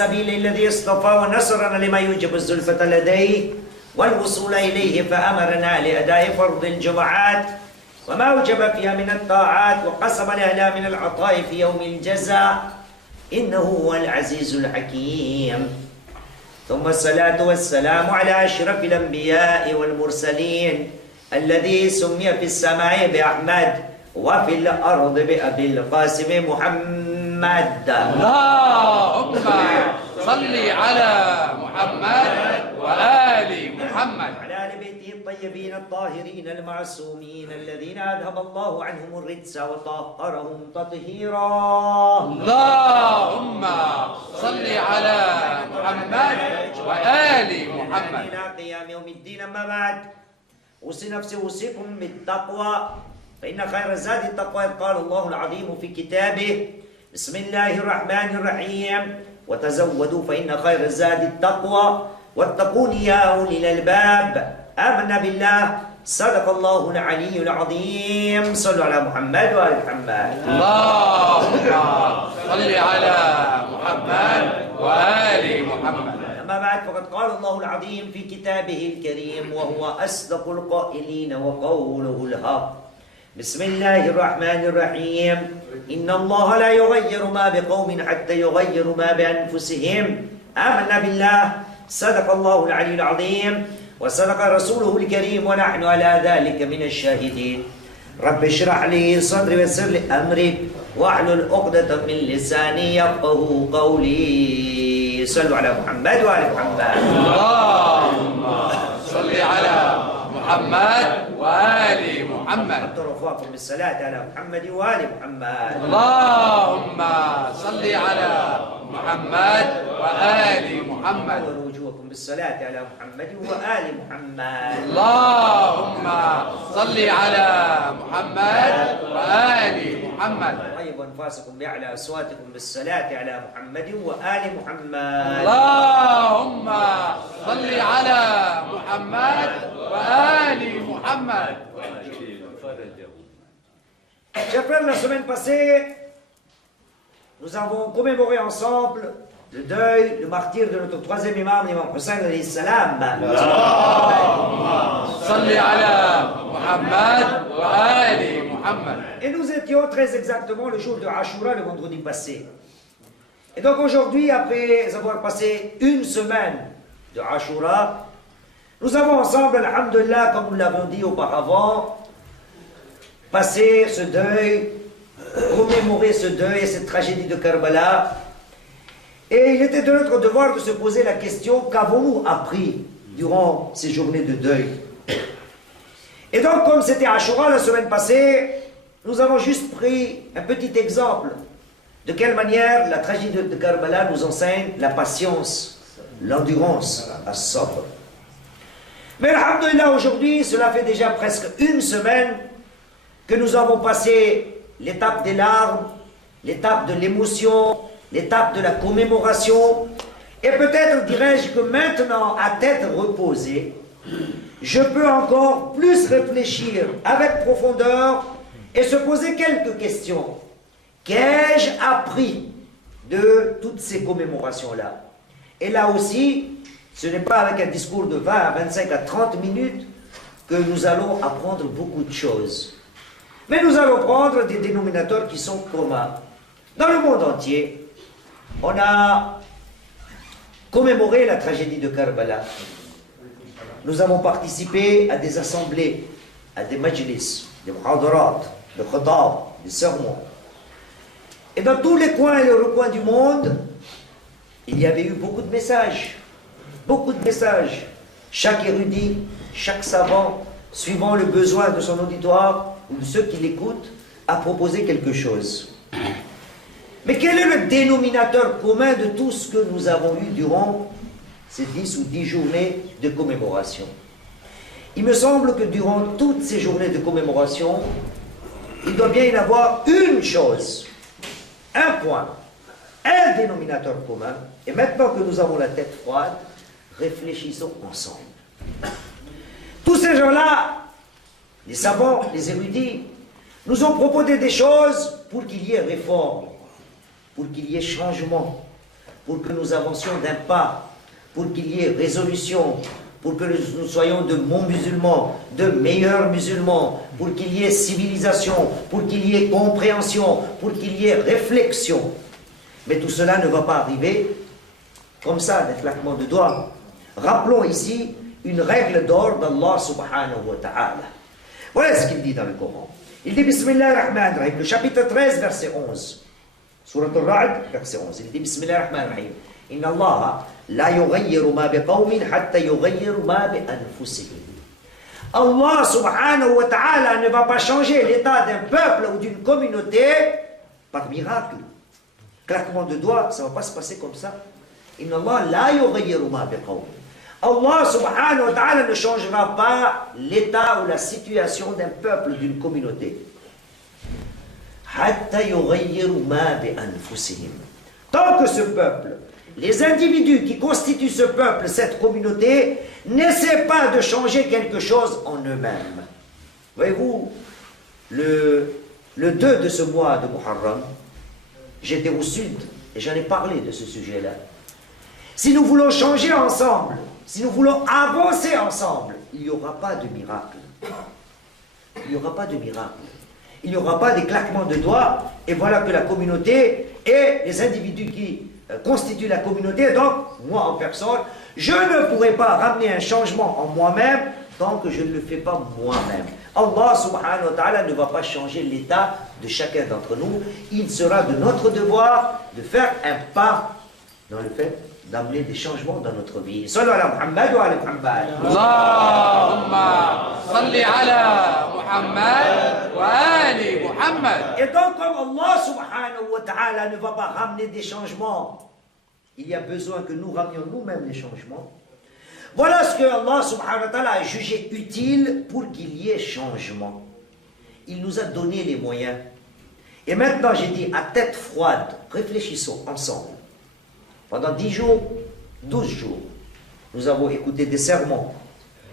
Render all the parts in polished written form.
سبيل الذي اصطفى ونصرنا لما يوجب الزلفة لديه والوصول إليه، فأمرنا لأداء فرض الجمعات وما أوجب فيها من الطاعات، وقسم لنا من العطاء في يوم الجزاء، إنه هو العزيز الحكيم. ثم الصلاة والسلام على أشرف الأنبياء والمرسلين الذي سمي في السماء بأحمد وفي الأرض بأبي القاسم محمد. اللهم صل على محمد وآل محمد على آل بيته الطيبين الطاهرين المعصومين الذين أذهب الله عنهم الرجس وطهرهم تطهيرا. اللهم صل على محمد وآل محمد إلى قيام يوم الدين. أما بعد، أوصي نفسي أوصيكم بالتقوى، فإن خير الزاد التقوى، قال الله العظيم في كتابه: بسم الله الرحمن الرحيم، وتزودوا فإن خير الزاد التقوى واتقون يا أولي الألباب. آمنا بالله، صدق الله العلي العظيم. صلوا على محمد وآل محمد. اللهم صل على محمد وآل محمد. أما بعد، فقد قال الله العظيم في كتابه الكريم وهو أصدق القائلين وقوله الحق: بسم الله الرحمن الرحيم، إن الله لا يغير ما بقوم حتى يغيروا ما بأنفسهم. آمنا بالله، صدق الله العلي العظيم وصدق رسوله الكريم، ونحن على ذلك من الشاهدين. رب اشرح لي صدري ويسر لي أمري واحلل عقدة من لساني يفقهوا قولي. صلوا على محمد وآل محمد. اللهم صل على محمد وآل محمد. رفاكم بالصلاة على محمد وآل محمد. اللهم صل على محمد وآل محمد. ووجوهكم بالصلاة على محمد وآل محمد. اللهم صل على محمد وآل محمد. طيب أنفاسكم بأعلى أصواتكم بالصلاة على محمد وآل محمد. اللهم صل على محمد وآل محمد. Chers frères, la semaine passée, nous avons commémoré ensemble le deuil, le martyre de notre troisième imam, l'imam Hussein alayhi salam. Et nous étions très exactement le jour de Ashura, le vendredi passé. Et donc aujourd'hui, après avoir passé une semaine de Ashura, nous avons ensemble, alhamdulillah, comme nous l'avons dit auparavant, passé ce deuil, commémorer ce deuil et cette tragédie de Karbala. Et il était de notre devoir de se poser la question: qu'avons-nous appris durant ces journées de deuil? Et donc, comme c'était Ashura la semaine passée, nous avons juste pris un petit exemple de quelle manière la tragédie de Karbala nous enseigne la patience, l'endurance, la sabr. Mais alhamdulillah, aujourd'hui, cela fait déjà presque une semaine que nous avons passé l'étape des larmes, l'étape de l'émotion, l'étape de la commémoration. Et peut-être dirais-je que maintenant, à tête reposée, je peux encore plus réfléchir avec profondeur et se poser quelques questions. Qu'ai-je appris de toutes ces commémorations-là? Et là aussi, ce n'est pas avec un discours de 20 à 25 à 30 minutes que nous allons apprendre beaucoup de choses. Mais nous allons prendre des dénominateurs qui sont communs. Dans le monde entier, on a commémoré la tragédie de Karbala. Nous avons participé à des assemblées, à des majlis, des muhadarat, des khatab, des sermons. Et dans tous les coins et les recoins du monde, il y avait eu beaucoup de messages. Beaucoup de messages. Chaque érudit, chaque savant, suivant le besoin de son auditoire ou de ceux qui l'écoutent, a proposé quelque chose. Mais quel est le dénominateur commun de tout ce que nous avons eu durant ces 10 ou 10 journées de commémoration? Il me semble que durant toutes ces journées de commémoration, il doit bien y avoir une chose, un point, un dénominateur commun. Et maintenant que nous avons la tête froide, réfléchissons ensemble. Tous ces gens-là, les savants, les érudits, nous ont proposé des choses pour qu'il y ait réforme, pour qu'il y ait changement, pour que nous avancions d'un pas, pour qu'il y ait résolution, pour que nous soyons de bons musulmans, de meilleurs musulmans, pour qu'il y ait civilisation, pour qu'il y ait compréhension, pour qu'il y ait réflexion. Mais tout cela ne va pas arriver comme ça, d'un claquement de doigts. Rappelons ici une règle d'or d'Allah subhanahu wa ta'ala. Voilà ce qu'il dit dans le Coran. Il dit Bismillah ar-Rahman ar-Rahim, le chapitre 13, verset 11. Surat al-Ra'd, verset 11. Il dit Bismillah ar-Rahman ar-Rahim. Inna Allah la yughayyiru ma biqawmin hatta yughayyiru ma bi anfusihim. Allah subhanahu wa ta'ala ne va pas changer l'état d'un peuple ou d'une communauté par miracle. Claquement de doigts, ça ne va pas se passer comme ça. Inna Allah la yughayyiru ma biqawmin. Allah subhanahu wa ta'ala ne changera pas l'état ou la situation d'un peuple, d'une communauté. Hatta yughayyiru ma bi anfusihim. Tant que ce peuple, les individus qui constituent ce peuple, cette communauté, n'essaient pas de changer quelque chose en eux-mêmes. Voyez-vous, le 2 de ce mois de Muharram, j'étais au sud et j'en ai parlé de ce sujet-là. Si nous voulons changer ensemble, si nous voulons avancer ensemble, il n'y aura pas de miracle. Il n'y aura pas de miracle. Il n'y aura pas des claquements de doigts, et voilà que la communauté et les individus qui constituent la communauté, donc moi en personne, je ne pourrai pas ramener un changement en moi-même tant que je ne le fais pas moi-même. Allah subhanahu wa ta'ala ne va pas changer l'état de chacun d'entre nous. Il sera de notre devoir de faire un pas dans le fait d'amener des changements dans notre vie. Sallu ala Muhammad wa ala Muhammad. Allahumma salli ala Muhammad wa ali Muhammad. Et donc, comme Allah subhanahu wa ta'ala ne va pas ramener des changements, il y a besoin que nous ramenions nous-mêmes les changements. Voilà ce que Allah subhanahu wa ta'ala a jugé utile pour qu'il y ait changement. Il nous a donné les moyens. Et maintenant, j'ai dit, à tête froide, réfléchissons ensemble. Pendant 10 jours, 12 jours, nous avons écouté des sermons,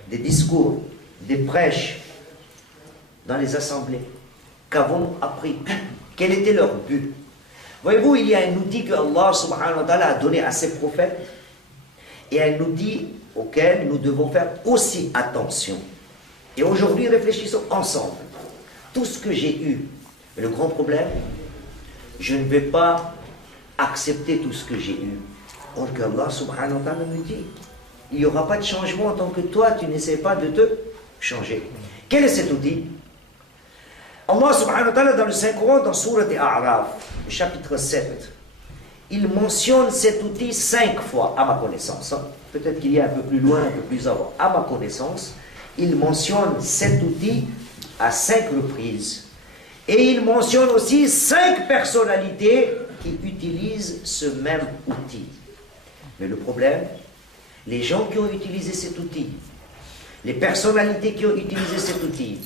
des discours, des prêches dans les assemblées. Qu'avons-nous appris? Quel était leur but? Voyez-vous, il y a un outil que Allah subhanahu wa ta'ala a donné à ses prophètes et un outil auquel nous devons faire aussi attention. Et aujourd'hui, réfléchissons ensemble. Tout ce que j'ai eu, le grand problème, je ne vais pas accepter tout ce que j'ai eu. Or que Allah subhanahu wa ta'ala me dit, il n'y aura pas de changement tant que toi, tu n'essaies pas de te changer. Quel est cet outil? Allah subhanahu wa ta'ala dans le Saint-Coran, dans Surat Al-A'raf, le chapitre 7, il mentionne cet outil 5 fois, à ma connaissance. Peut-être qu'il y a un peu plus loin, un peu plus avant. À ma connaissance, il mentionne cet outil à 5 reprises. Et il mentionne aussi 5 personnalités qui utilisent ce même outil. Mais le problème, les gens qui ont utilisé cet outil, les personnalités qui ont utilisé cet outil,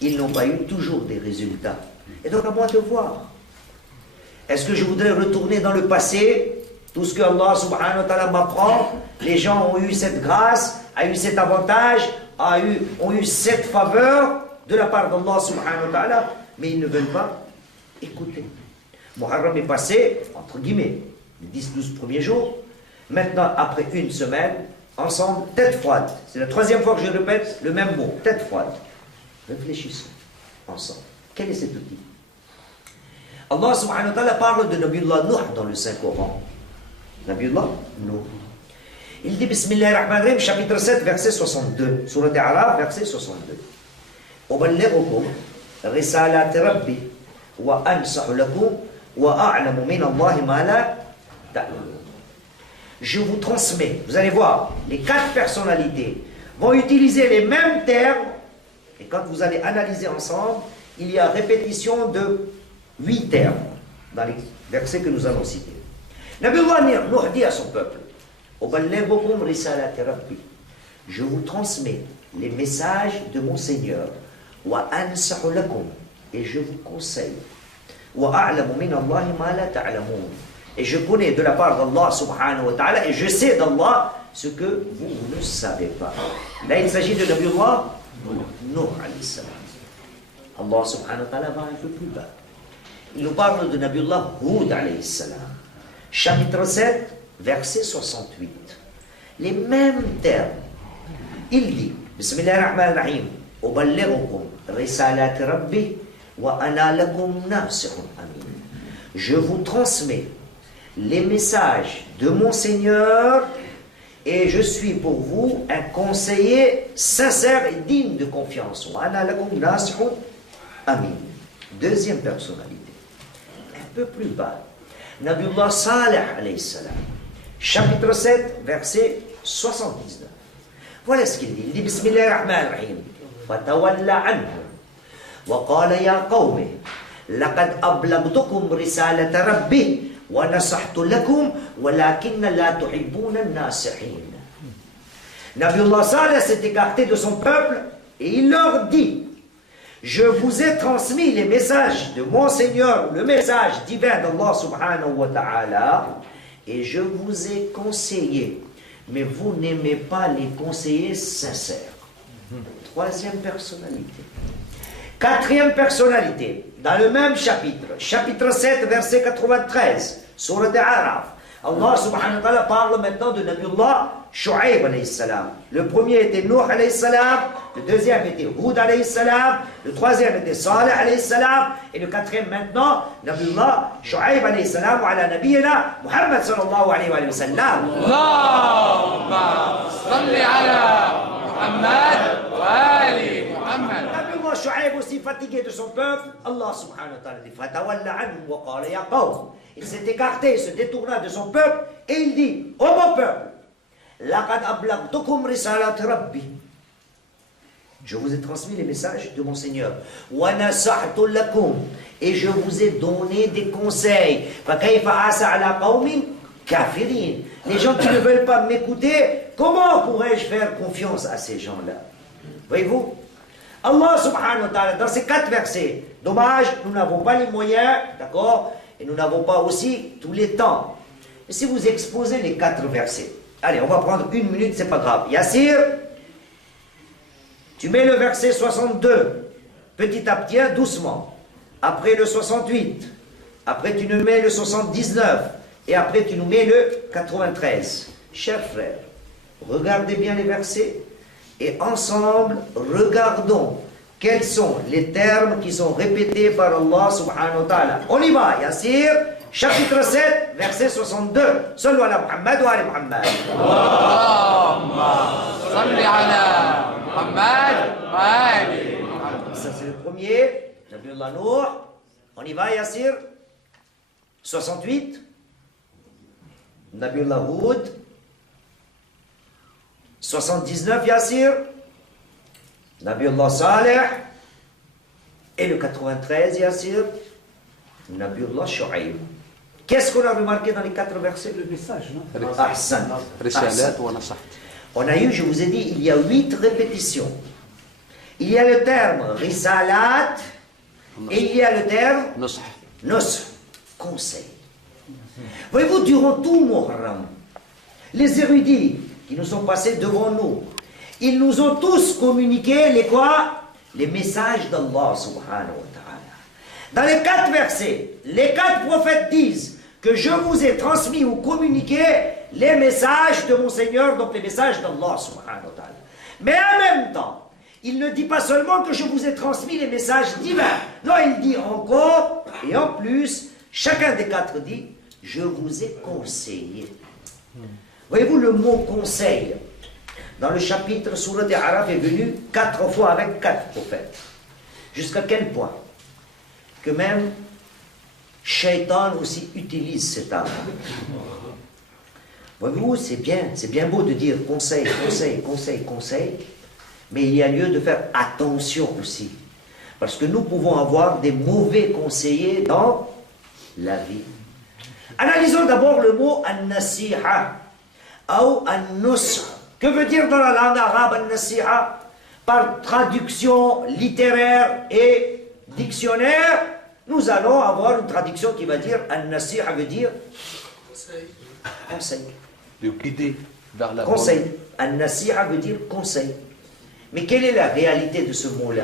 ils n'ont pas eu toujours des résultats. Et donc à moi de voir. Est-ce que je voudrais retourner dans le passé? Tout ce que Allah subhanahu wa ta'ala m'apprend, les gens ont eu cette grâce, ont eu cet avantage, ont eu cette faveur de la part d'Allah subhanahu wa ta'ala, mais ils ne veulent pas écouter. Muharram est passé, entre guillemets, les 10-12 premiers jours. Maintenant, après une semaine, ensemble, tête froide. C'est la 3e fois que je répète le même mot, tête froide. Réfléchissons ensemble. Quel est cet outil? Allah subhanahu wa ta'ala parle de Nabiullah Nuh dans le Saint-Coran. Nabiullah Nuh. Il dit Bismillahirrahmanirrahim, chapitre 7, verset 62. Surat Al-A'raf, verset 62. Uballighukum risalati rabbi wa ansahu lakum wa a'lamu min Allahi ma la ta'lamun. Je vous transmets, vous allez voir, les 4 personnalités vont utiliser les mêmes termes, et quand vous allez analyser ensemble, il y a répétition de 8 termes dans les versets que nous allons citer. Nabiullah Nuh dit à son peuple, je vous transmets les messages de mon Seigneur, et je vous conseille, et je connais de la part d'Allah subhanahu wa ta'ala, et je sais d'Allah ce que vous ne savez pas. Là il s'agit de Nabiullah Nuh alayhi salam. Allah subhanahu wa ta'ala va un peu plus bas. Il nous parle de Nabiullah Hud alayhi salam. Chapitre 7, verset 68. Les mêmes termes. Il dit, Bismillahirrahmanirrahim, Uballighukum risalat rabbi wa ana lakum nasihun amin. Je vous transmets les messages de mon Seigneur et je suis pour vous un conseiller sincère et digne de confiance. Wa ana lakum nasihun amin. Deuxième personnalité. Un peu plus bas. Nabiullah Salih alayhi salam. Chapitre 7, verset 79. Voilà ce qu'il dit. Il dit Bismillahirrahmanirrahim. Fatawalla anhum. Wa qala ya qawmi. Laqad ablagtukum risalata rabbi. Wa nasahtu lakum. Walakinna la tuhibbuna an-nasihin. Nabiullah Salih s'est écarté de son peuple et il leur dit: je vous ai transmis les messages de mon Seigneur, le message divin d'Allah subhanahu wa ta'ala, et je vous ai conseillé, mais vous n'aimez pas les conseillers sincères. Troisième personnalité. Quatrième personnalité, dans le même chapitre, chapitre 7, verset 93, Surat Al-Araf, Allah subhanahu wa ta'ala parle maintenant de Nabiullah Shu'aib alayhi salam. Le premier était Nuh alayhi salam, le deuxième était Hud alayhi salam, le troisième était Salih alayhi salam, et le quatrième maintenant, Nabiullah Shu'aib alayhi salam, wa ala nabiyyina Muhammad sallallahu alayhi wa sallam. Allahumma salli ala Muhammad wa ali Muhammad. Nabiullah Shu'aib aussi fatigué de son peuple, Allah subhanahu wa ta'ala dit Fatawalla anhum wa qala ya qawm. Il s'est écarté, il se détourna de son peuple, et il dit: ô mon peuple, laqad ablagtukum risalat rabbi. Je vous ai transmis les messages de mon Seigneur. Wa nasahtu lakum. Et je vous ai donné des conseils. Fa kayfa asa ala qawmin kafirin. Les gens qui ne veulent pas m'écouter, comment pourrais-je faire confiance à ces gens-là? Voyez-vous? Allah subhanahu wa ta'ala, dans ces 4 versets, dommage, nous n'avons pas les moyens, d'accord? Et nous n'avons pas aussi tous les temps. Et si vous exposez les 4 versets, allez, on va prendre 1 minute, c'est pas grave. Yassir, tu mets le verset 62, petit à petit, doucement. Après le 68, après tu nous mets le 79, et après tu nous mets le 93. Chers frères, regardez bien les versets, et ensemble, regardons quels sont les termes qui sont répétés par Allah subhanahu wa ta'ala. On y va, Yassir, chapitre 7, verset 62. Sallu ala Muhammad wa ala Muhammad. Allahumma salli ala Muhammad wa ali Muhammad. Ça c'est le premier. Nabiullah Nuh. On y va, Yassir. 68. Nabiullah Hud. 79, Yassir. Nabiullah Salih. Et le 93, Yassir. Nabiullah Shu'aib. Qu'est-ce qu'on a remarqué dans les 4 versets? Le message, non? Ahsan. Risalat wa nasaht. On a eu, je vous ai dit, il y a 8 répétitions. Il y a le terme risalat et il y a le terme Nush. nusr, conseil. Voyez-vous, durant tout Muharram, les érudits qui nous sont passés devant nous, ils nous ont tous communiqué les quoi? Les messages d'Allah subhanahu wa ta'ala. Dans les 4 versets, les 4 prophètes disent que je vous ai transmis ou communiqué les messages de mon Seigneur, donc les messages d'Allah subhanahu wa ta'ala. Mais en même temps, il ne dit pas seulement que je vous ai transmis les messages divins. Non, il dit encore, et en plus, chacun des 4 dit, je vous ai conseillé. Voyez-vous, le mot conseil, dans le chapitre Surat Al-Araf est venu 4 fois avec 4 prophètes. Jusqu'à quel point que même Shaitan aussi utilise cet arme. Voyez-vous, c'est bien beau de dire conseil, conseil, conseil, conseil, mais il y a lieu de faire attention aussi. Parce que nous pouvons avoir des mauvais conseillers dans la vie. Analysons d'abord le mot an-nasiha ou an-nusr. Que veut dire dans la langue arabe an-nasiha? Par traduction littéraire et dictionnaire, nous allons avoir une traduction qui va dire an-nasiha veut dire conseil. De guider vers la Conseil. An-nasiha veut dire conseil. Mais quelle est la réalité de ce mot-là?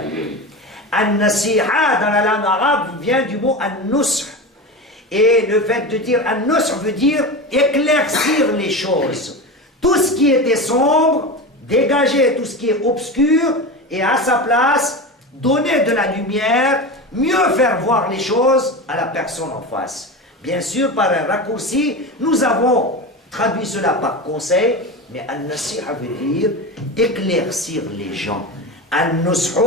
An-nasiha dans la langue arabe vient du mot an-nusr. Et le fait de dire an-nusr veut dire éclaircir les choses. Tout ce qui était sombre, dégager tout ce qui est obscur, et à sa place, donner de la lumière, mieux faire voir les choses à la personne en face. Bien sûr, par un raccourci, nous avons traduit cela par conseil, mais an-nasiha veut dire éclaircir les gens. An-nushu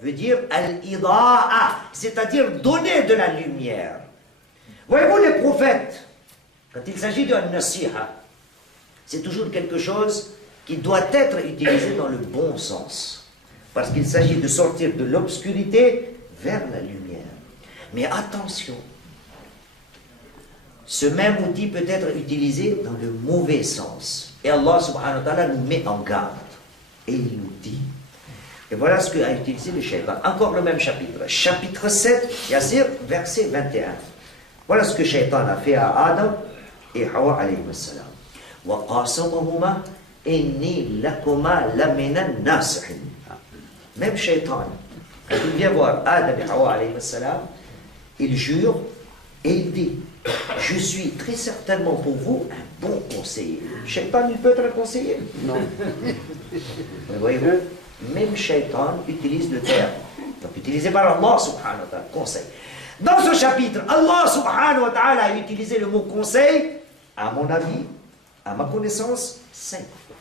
veut dire al-ida'a, c'est-à-dire donner de la lumière. Voyez-vous, les prophètes, quand il s'agit de an-nasiha, c'est toujours quelque chose qui doit être utilisé dans le bon sens. Parce qu'il s'agit de sortir de l'obscurité vers la lumière. Mais attention, ce même outil peut être utilisé dans le mauvais sens. Et Allah subhanahu wa ta'ala nous met en garde. Et il nous dit. Et voilà ce qu'a utilisé le shaitan. Encore le même chapitre. Chapitre 7, Yassir, verset 21. Voilà ce que shaitan a fait à Adam et Hawa alayhi salam. Wa qasamahuma inni lakuma lamina nasihin. Même shaitan, quand il vient voir Adam et Hawa alayhi salam, il jure et il dit: je suis très certainement pour vous un bon conseiller. Shaitan, il peut être un conseiller? Non. Mais voyez-vous, même shaitan utilise le terme. Donc utilisé par Allah subhanahu wa ta'ala, conseil. Dans ce chapitre, Allah subhanahu wa ta'ala a utilisé le mot conseil, à mon avis, à ma connaissance, 5 fois.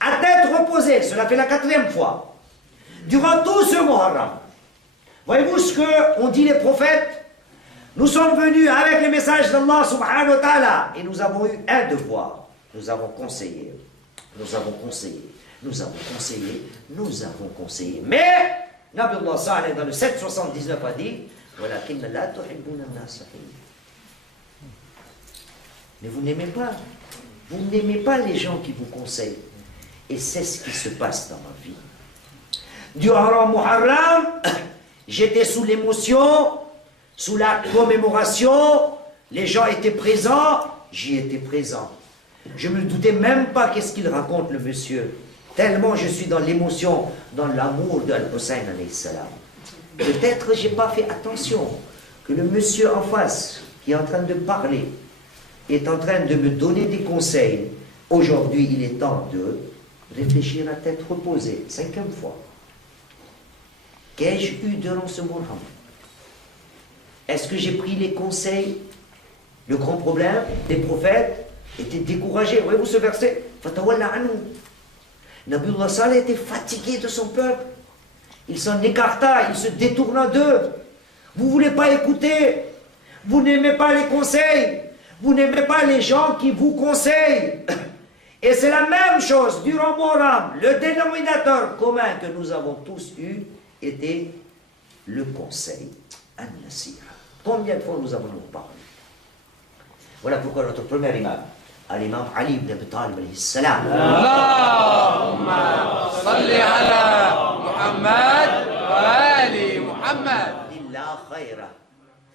À tête reposée, cela fait la 4e fois. Durant tout ce Muharram, voyez-vous ce qu'ont dit les prophètes? Nous sommes venus avec les messages d'Allah subhanahu wa ta'ala et nous avons eu un devoir. Nous avons conseillé. Nous avons conseillé. Nous avons conseillé. Nous avons conseillé. Mais, Nabi Allah Saleh dans le 779 a dit: mais vous n'aimez pas. Vous n'aimez pas les gens qui vous conseillent. Et c'est ce qui se passe dans ma vie. Durant Muharram, j'étais sous l'émotion, sous la commémoration, les gens étaient présents, j'y étais présent. Je ne me doutais même pas qu'est-ce qu'il raconte le monsieur. Tellement je suis dans l'émotion, dans l'amour d'Al-Hussein alayhi salam. Peut-être je n'ai pas fait attention que le monsieur en face, qui est en train de parler, est en train de me donner des conseils. Aujourd'hui, il est temps de réfléchir à tête reposée, 5e fois. Qu'ai-je eu durant ce Muharram? Est-ce que j'ai pris les conseils? Le grand problème des prophètes était découragé. Voyez-vous ce verset? Nabiullah Saleh était fatigué de son peuple. Il s'en écarta, il se détourna d'eux. Vous ne voulez pas écouter. Vous n'aimez pas les conseils. Vous n'aimez pas les gens qui vous conseillent. Et c'est la même chose durant Muharram. Le dénominateur commun que nous avons tous eu était le conseil. An-Nasiha. Combien de fois nous avons parlé? Voilà pourquoi notre premier imam, l'imam Ali ibn Abi Talib alayhi salam. Allahumma salli ala Muhammad wa ali Muhammad. La khayra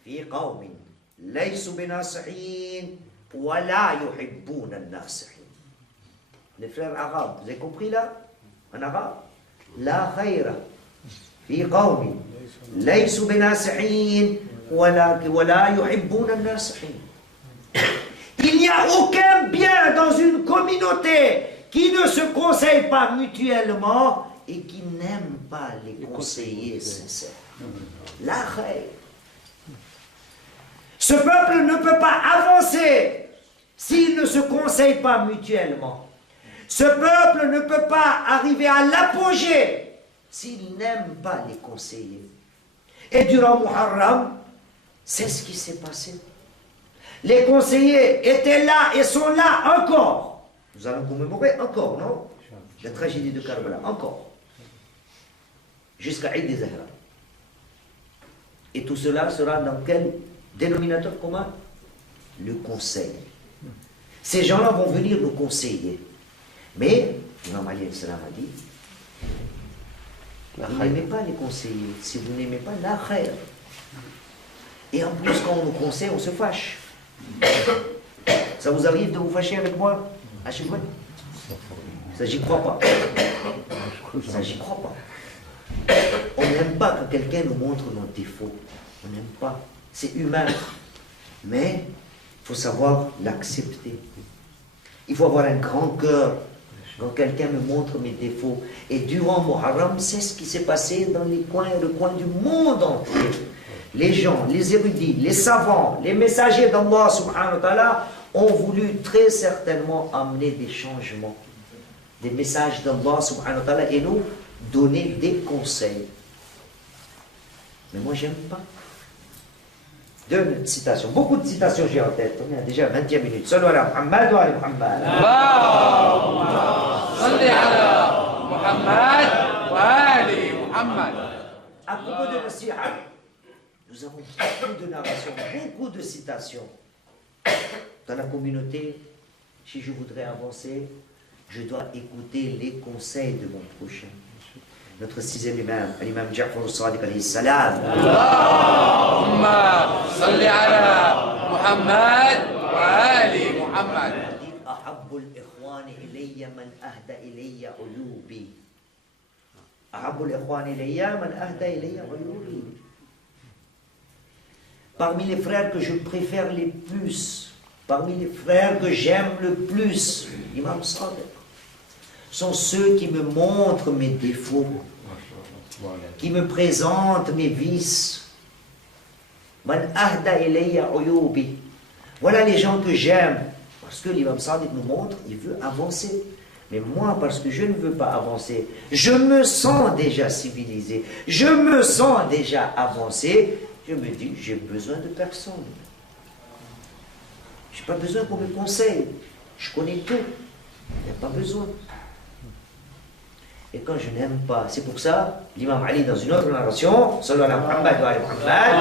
fi qawmin laysu binasihin wa la yuhibbuna an-nasihin. Les frères arabes, vous avez compris là? En arabe? La khayra fi qawmin laysu binasihin wa la yuhibbuna an-nasihin. Il n'y a aucun bien dans une communauté qui ne se conseille pas mutuellement et qui n'aime pas les conseillers sincères. La khayr. Ce peuple ne peut pas avancer s'il ne se conseille pas mutuellement. Ce peuple ne peut pas arriver à l'apogée s'il n'aime pas les conseillers. Et durant Muharram, c'est ce qui s'est passé. Les conseillers étaient là et sont là encore. Nous allons commémorer encore, non? La tragédie de Karbala, encore. Jusqu'à Eid al-Zahra. Et tout cela sera dans quel dénominateur commun? Le conseil. Ces gens-là vont venir nous conseiller. Mais, Imam Ali salam a dit, vous n'aimez pas les conseillers. Si vous n'aimez pas, la khayr. Et en plus, quand on nous conseille, on se fâche. Ça vous arrive de vous fâcher avec moi à chaque fois? Ça, j'y crois pas. Ça, j'y crois pas. On n'aime pas quand quelqu'un nous montre nos défauts. On n'aime pas. C'est humain. Mais il faut savoir l'accepter. Il faut avoir un grand cœur. Quand quelqu'un me montre mes défauts. Et durant Muharram, c'est ce qui s'est passé dans les coins et recoins du monde entier. Les gens, les érudits, les savants, les messagers d'Allah subhanahu wa ta'ala ont voulu très certainement amener des changements. Des messages d'Allah subhanahu wa ta'ala et nous donner des conseils. Mais moi, j'aime pas. Deux citations, beaucoup de citations j'ai en tête. On est déjà à 20e minute. Sallu ala Muhammad wa ala Muhammad. Allahumma salli ala Muhammad wa ali Muhammad. À propos de Nasiha, nous avons beaucoup de narrations, beaucoup de citations. Dans la communauté, si je voudrais avancer, je dois écouter les conseils de mon prochain. Notre sixième imam, l'imam Ja'far al-Sadiq alayhi salam. Allahumma salli ala Muhammad wa ali Muhammad. Ahabbu al-ikhwani ilayya man ahda ilayya uyubi. Ahabbu al-ikhwani ilayya man ahda ilayya uyubi. Parmi les frères que je préfère les plus, parmi les frères que j'aime le plus, l'imam Sadiq, sont ceux qui me montrent mes défauts, qui me présentent mes vices. Man ahda ilayya uyubi. Voilà les gens que j'aime, parce que l'imam Sadiq nous montre, il veut avancer. Mais moi, parce que je ne veux pas avancer, je me sens déjà civilisé, je me sens déjà avancé, je me dis, j'ai besoin de personne. Je n'ai pas besoin qu'on me conseille. Je connais tout. Il n'y a pas besoin. Et quand je n'aime pas, c'est pour ça, l'imam Ali dans une autre narration, sallallahu alayhi wa Muhammad wa alayhi Muhammad,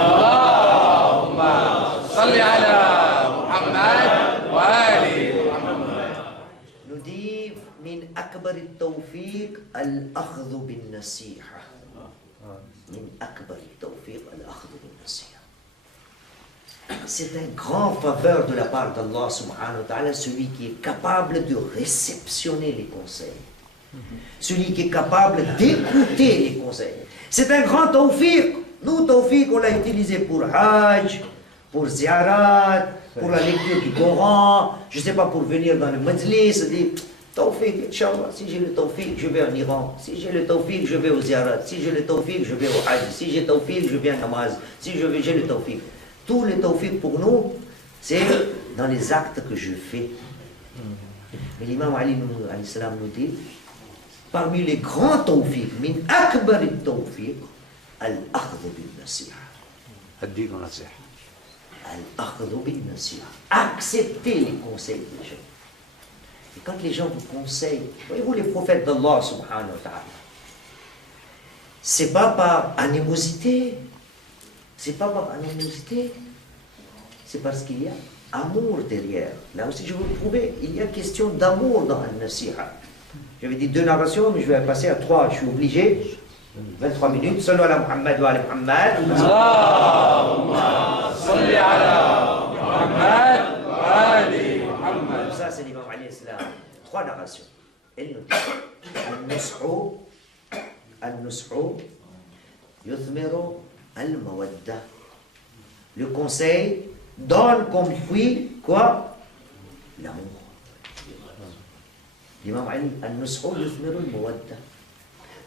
Allahumma salli ala Muhammad wa ali Muhammad. nous dit, min akbar al-tawfiq al-akhdhu bin-nasiha. Min akbar al-tawfiq al-akhdhu bin-nasiha. C'est un grand faveur de la part d'Allah subhanahu wa ta'ala, celui qui est capable de réceptionner les conseils. Celui qui est capable d'écouter les conseils. C'est un grand tawfiq. Nous, tawfiq, on l'a utilisé pour Hajj, pour Ziyarat, pour la lecture du Coran, je ne sais pas, pour venir dans le majlis, se dire, tawfiq, Inch'Allah, si j'ai le tawfiq, je vais en Iran. Si j'ai le tawfiq, je vais au Ziyarat. Si j'ai le tawfiq, je vais au Hajj. Si j'ai le tawfiq, je vais en namaz. Si j'ai le tawfiq. Tout le tawfiq pour nous, c'est dans les actes que je fais. Mais l'imam Ali alayhi salam nous dit, parmi les grands tawfiq, min akbar al-tawfiq, al-akhdhu bin-nasiha. Al-akhdhu bin-nasiha. Accepter les conseils des gens. Et quand les gens vous conseillent, voyez-vous les prophètes d'Allah subhanahu wa ta'ala, c'est pas par animosité, c'est pas par animosité, c'est parce qu'il y a amour derrière. Là aussi je veux le prouver, il y a question d'amour dans al-nasiha. J'avais dit 2 narrations, mais je vais passer à 3, je suis obligé. 23 minutes. Sallu ala Muhammad wa ala Muhammad. Allahumma salli ala Muhammad wa ali Muhammad. Ça, c'est l'imam alayhi salam. 3 narrations. Elle nous dit Al-nus'u yuthmiru al-mawadda. Le conseil donne comme fruit quoi? L'amour. L'imam Ali, Al-nus'u yuthmiru al-mawadda.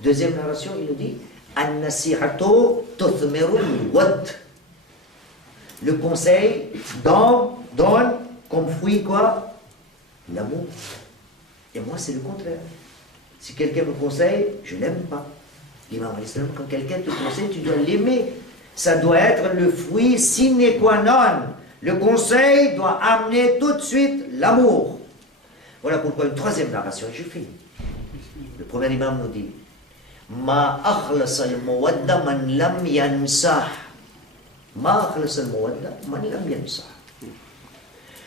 Deuxième narration, il nous dit An-nasihatu tuthmiru al-wadd. Le conseil donne comme fruit quoi? L'amour. Et moi, c'est le contraire. Si quelqu'un me conseille, je ne l'aime pas. L'imam Ali, quand quelqu'un te conseille, tu dois l'aimer. Ça doit être le fruit sine qua non. Le conseil doit amener tout de suite l'amour. Voilà pourquoi une troisième narration, et je finis. Le premier imam nous dit Ma akhlas al-mawadda man lam yansah. Ma akhlas al-mawadda man lam yansah.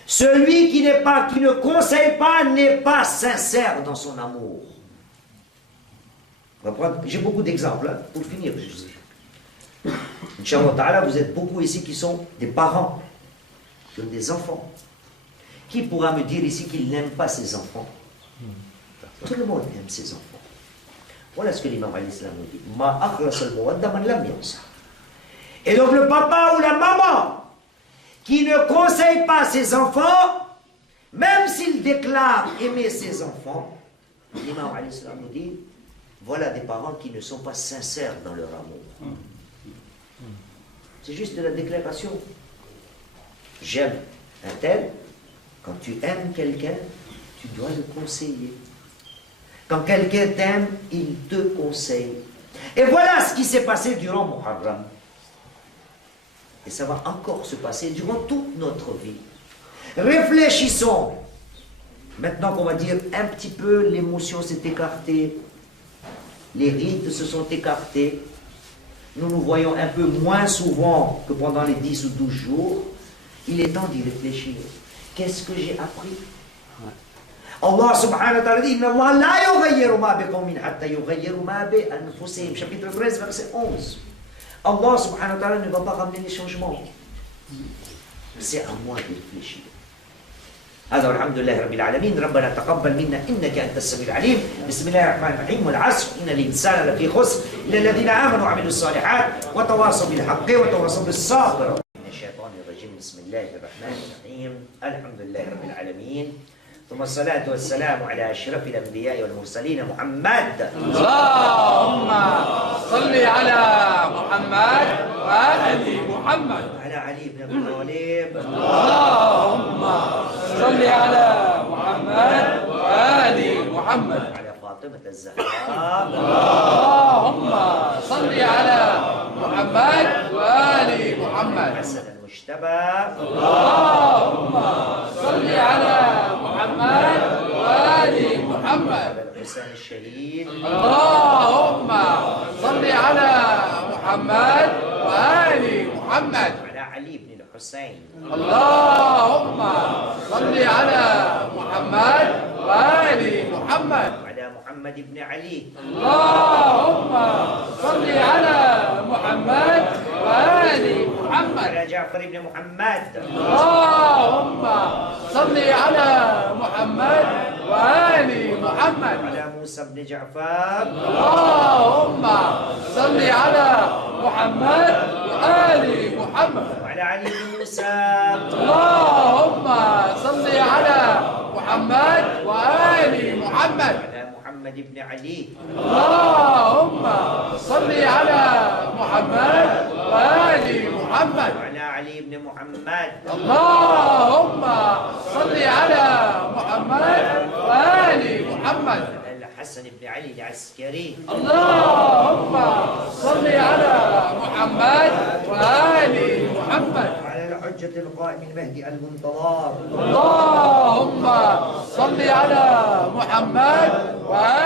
Celui qui ne conseille pas n'est pas sincère dans son amour. J'ai beaucoup d'exemples hein, pour finir. Inch'Allah ta'ala, vous êtes beaucoup ici qui sont des parents, qui ont des enfants. Qui pourra me dire ici qu'il n'aime pas ses enfants? Tout le monde aime ses enfants. Voilà ce que l'imam Ali nous dit. Ma akhlas al-mawadda man lam yansa. Et donc le papa ou la maman qui ne conseille pas ses enfants, même s'il déclare aimer ses enfants, l'imam alayhi salam nous dit, voilà des parents qui ne sont pas sincères dans leur amour. C'est juste de la déclaration. J'aime un tel. Quand tu aimes quelqu'un, tu dois le conseiller. Quand quelqu'un t'aime, il te conseille. Et voilà ce qui s'est passé durant Muharram. Et ça va encore se passer durant toute notre vie. Réfléchissons. Maintenant qu'on va dire un petit peu, l'émotion s'est écartée, les rites se sont écartés, nous nous voyons un peu moins souvent que pendant les 10 ou 12 jours, il est temps d'y réfléchir. Qu'est-ce que j'ai appris? Allah subhanahu wa ta'ala dit, Inna Allah la yughayyiru ma biqawmin hatta yughayyiru ma bi anfusihim. Chapitre 13, verset 11. Allah subhanahu wa ta'ala ne va pas ramener les changements. C'est à moi de réfléchir. هذا والحمد لله رب العالمين. ربنا تقبل منا انك انت السميع العليم. بسم الله الرحمن الرحيم. والعصر ان الانسان لفي خسر الا الذين امنوا وعملوا الصالحات وتواصوا بالحق وتواصوا بالصبر. من الشيطان الرجيم. بسم الله الرحمن الرحيم. الحمد لله رب العالمين. ثم الصلاة والسلام على أشرف الأنبياء والمرسلين محمد. اللهم صل على محمد وآل محمد. على علي بن أبي طالب. اللهم صل على محمد وآل محمد. على فاطمة الزهراء. اللهم صل على محمد وآل محمد. حسن المجتبى. اللهم صل على محمد وآل محمد. على الحسين الشهيد. اللهم صل على محمد وآل محمد. على علي بن الحسين. اللهم صل على محمد وآل محمد. على محمد بن علي. اللهم صل على محمد وآل محمد. على جعفر بن محمد. اللهم صل على محمد وآل محمد. على موسى بن جعفر. اللهم صل على محمد وآل محمد. وعلى علي بن موسى. اللهم صل على محمد وآل محمد. على محمد بن علي. اللهم صل على محمد وآل محمد. وعلى علي بن محمد. اللهم صل على محمد وآل محمد. على الحسن بن علي العسكري. اللهم صل على محمد وآل محمد. وعلى الحجة القائم المهدي المنتظر. اللهم صل على محمد وآل